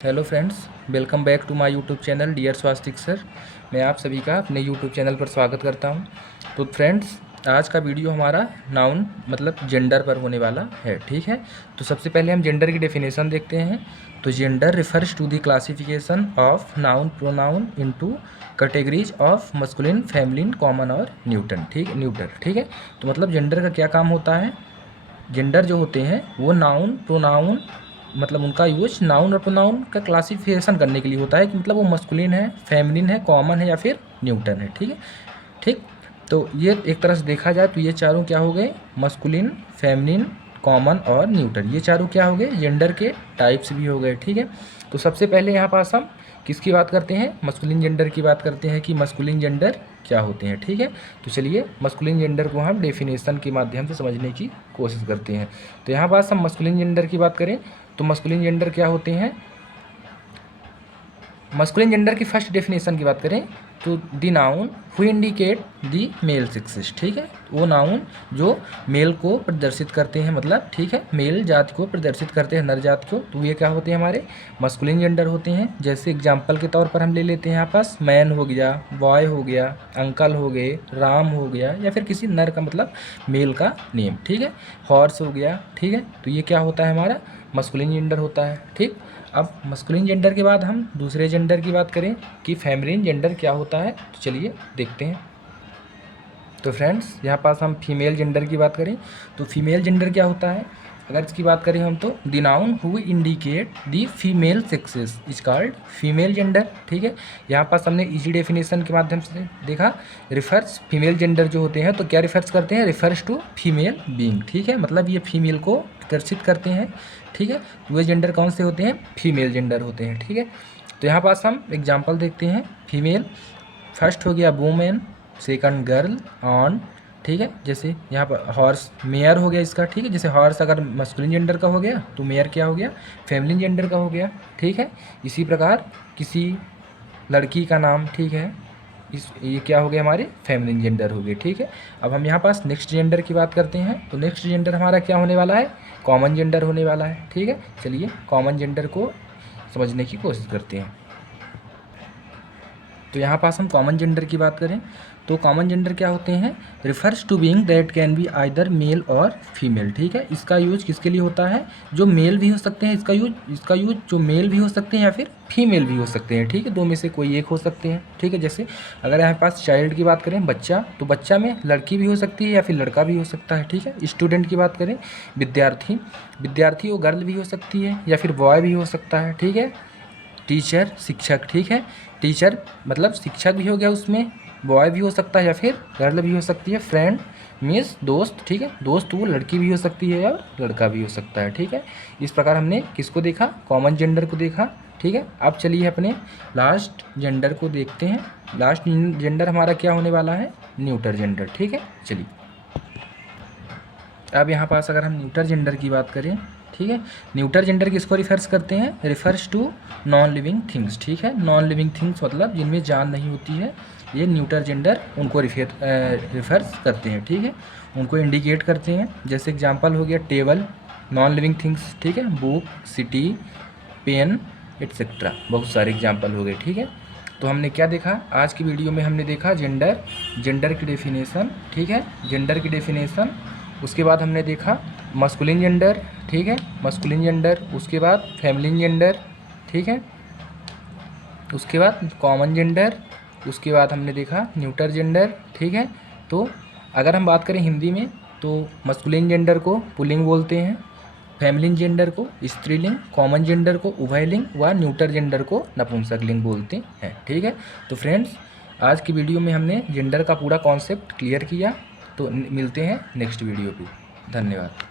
Hello friends, welcome back to my YouTube channel dear Swastik sir. मैं आप सभी का अपने यूट्यूब चैनल पर स्वागत करता हूं। तो फ्रेंड्स, आज का वीडियो हमारा नाउन मतलब जेंडर पर होने वाला है। ठीक है, तो सबसे पहले हम जेंडर की डेफिनेशन देखते हैं। तो gender refers to the classification of noun pronoun into categories of masculine, feminine, common और न्यूटन। ठीक है। तो मतलब जेंडर का क्या काम होता है? जेंडर जो होते हैं वो नाउन प्रोनाउन मतलब उनका यूज नाउन और प्रोनाउन का क्लासिफिकेशन करने के लिए होता है कि मतलब वो मस्कुलिन है, फेमिनिन है, कॉमन है या फिर न्यूटन है। ठीक है, ठीक। तो ये एक तरह से देखा जाए तो ये चारों क्या हो गए? मस्कुलिन, फेमिनिन, कॉमन और न्यूटन। ये चारों क्या हो गए? जेंडर के टाइप्स भी हो गए। ठीक है, तो सबसे पहले यहाँ पास हम किसकी बात करते हैं? मस्कुलिन जेंडर की बात करते हैं कि मस्कुलिन जेंडर क्या होते हैं। ठीक है, तो चलिए मस्कुलिन जेंडर को हम डेफिनेशन के माध्यम से समझने की कोशिश करते हैं। तो यहाँ पास हम मस्कुलिन जेंडर की बात करें तो मस्कुलिन जेंडर क्या होते हैं? मस्कुलिन जेंडर की फर्स्ट डेफिनेशन की बात करें तो the noun who indicate the male sexes. ठीक है, वो नाउन जो मेल को प्रदर्शित करते हैं, मतलब ठीक है मेल जाति को प्रदर्शित करते हैं, नर जाति को, तो ये क्या होते हैं? हमारे मस्कुलिन जेंडर होते हैं। जैसे एग्जांपल के तौर पर हम ले लेते हैं यहाँ पास मैन हो गया, बॉय हो गया, अंकल हो गए, राम हो गया, या फिर किसी नर का मतलब मेल का नेम। ठीक है, हॉर्स हो गया। ठीक है, तो ये क्या होता है? हमारा मस्कुलिन जेंडर होता है। ठीक, अब मस्कुलिन जेंडर के बाद हम दूसरे जेंडर की बात करें कि फेमिनिन जेंडर क्या होता है, तो चलिए देखते हैं। तो फ्रेंड्स, यहाँ पास हम फीमेल जेंडर की बात करें तो फीमेल जेंडर क्या होता है? अगर इसकी बात करें हम तो the noun who indicate the female sexes is called female gender. ठीक है, यहाँ पास हमने इजी डेफिनेशन के माध्यम से देखा। रिफर्स फीमेल जेंडर जो होते हैं तो क्या रिफर्स करते हैं? Refers to female being. ठीक है, मतलब ये फीमेल को प्रदर्शित करते हैं। ठीक है, तो वे जेंडर कौन से होते हैं? फीमेल जेंडर होते हैं। ठीक है, तो यहाँ पास हम एग्जाम्पल देखते हैं। फीमेल फर्स्ट हो गया वुमेन, सेकंड गर्ल, ऑन। ठीक है, जैसे यहाँ पर हॉर्स मेयर हो गया इसका। ठीक है, जैसे हॉर्स अगर मस्कुलिन जेंडर का हो गया तो मेयर क्या हो गया? फेमिनिन जेंडर का हो गया। ठीक है, इसी प्रकार किसी लड़की का नाम, ठीक है, ये क्या हो गया? हमारे फेमिनिन जेंडर हो गए। ठीक है, अब हम यहाँ पास नेक्स्ट जेंडर की बात करते हैं तो नेक्स्ट जेंडर हमारा क्या होने वाला है? कॉमन जेंडर होने वाला है। ठीक है, चलिए कॉमन जेंडर को समझने की कोशिश करते हैं। तो यहाँ पास हम कॉमन जेंडर की बात करें तो कॉमन जेंडर क्या होते हैं? Refers to being that can be either male और फीमेल। ठीक है, इसका यूज किसके लिए होता है? जो मेल भी हो सकते हैं, इसका यूज जो मेल भी हो सकते हैं या फिर फीमेल भी हो सकते हैं। ठीक है, दो में से कोई एक हो सकते हैं। ठीक है, जैसे अगर यहाँ पास चाइल्ड की बात करें, बच्चा, तो बच्चा में लड़की भी हो सकती है या फिर लड़का भी हो सकता है। ठीक है, स्टूडेंट की बात करें, विद्यार्थी वो गर्ल भी हो सकती है या फिर बॉय भी हो सकता है। ठीक है, टीचर शिक्षक। ठीक है, टीचर मतलब शिक्षक भी हो गया, उसमें बॉय भी हो सकता है या फिर गर्ल भी हो सकती है। फ्रेंड मीन्स दोस्त। ठीक है, दोस्त वो लड़की भी हो सकती है और लड़का भी हो सकता है। ठीक है, इस प्रकार हमने किसको देखा? कॉमन जेंडर को देखा। ठीक है, अब चलिए अपने लास्ट जेंडर को देखते हैं। लास्ट जेंडर हमारा क्या होने वाला है? Neuter gender. ठीक है, चलिए अब यहाँ पास अगर हम न्यूटर जेंडर की बात करें, ठीक है, न्यूटर जेंडर किसको रिफर्स करते हैं? Refers to non living things. ठीक है, नॉन लिविंग थिंग्स मतलब जिनमें जान नहीं होती है, ये न्यूटर जेंडर उनको रिफर्स करते हैं। ठीक है, उनको इंडिकेट करते हैं। जैसे एग्जांपल हो गया टेबल, नॉन लिविंग थिंग्स। ठीक है, बुक, सिटी, पेन एट्सेट्रा, बहुत सारे एग्जाम्पल हो गए। ठीक है, तो हमने क्या देखा आज की वीडियो में? हमने देखा जेंडर की डेफिनेशन। ठीक है, जेंडर की डेफिनेशन, उसके बाद हमने देखा मस्कुलिन जेंडर। ठीक है, मस्कुलिन जेंडर, उसके बाद फेमिनिन जेंडर। ठीक है, उसके बाद कॉमन जेंडर, उसके बाद हमने देखा न्यूटर जेंडर। ठीक है, तो अगर हम बात करें हिंदी में तो मस्कुलिन जेंडर को पुल्लिंग बोलते हैं, फेमिनिन जेंडर को स्त्रीलिंग, कॉमन जेंडर को उभयलिंग व न्यूटर जेंडर को नपुंसकलिंग बोलते हैं। ठीक है, तो फ्रेंड्स, आज की वीडियो में हमने जेंडर का पूरा कॉन्सेप्ट क्लियर किया। तो मिलते हैं नेक्स्ट वीडियो पे। धन्यवाद।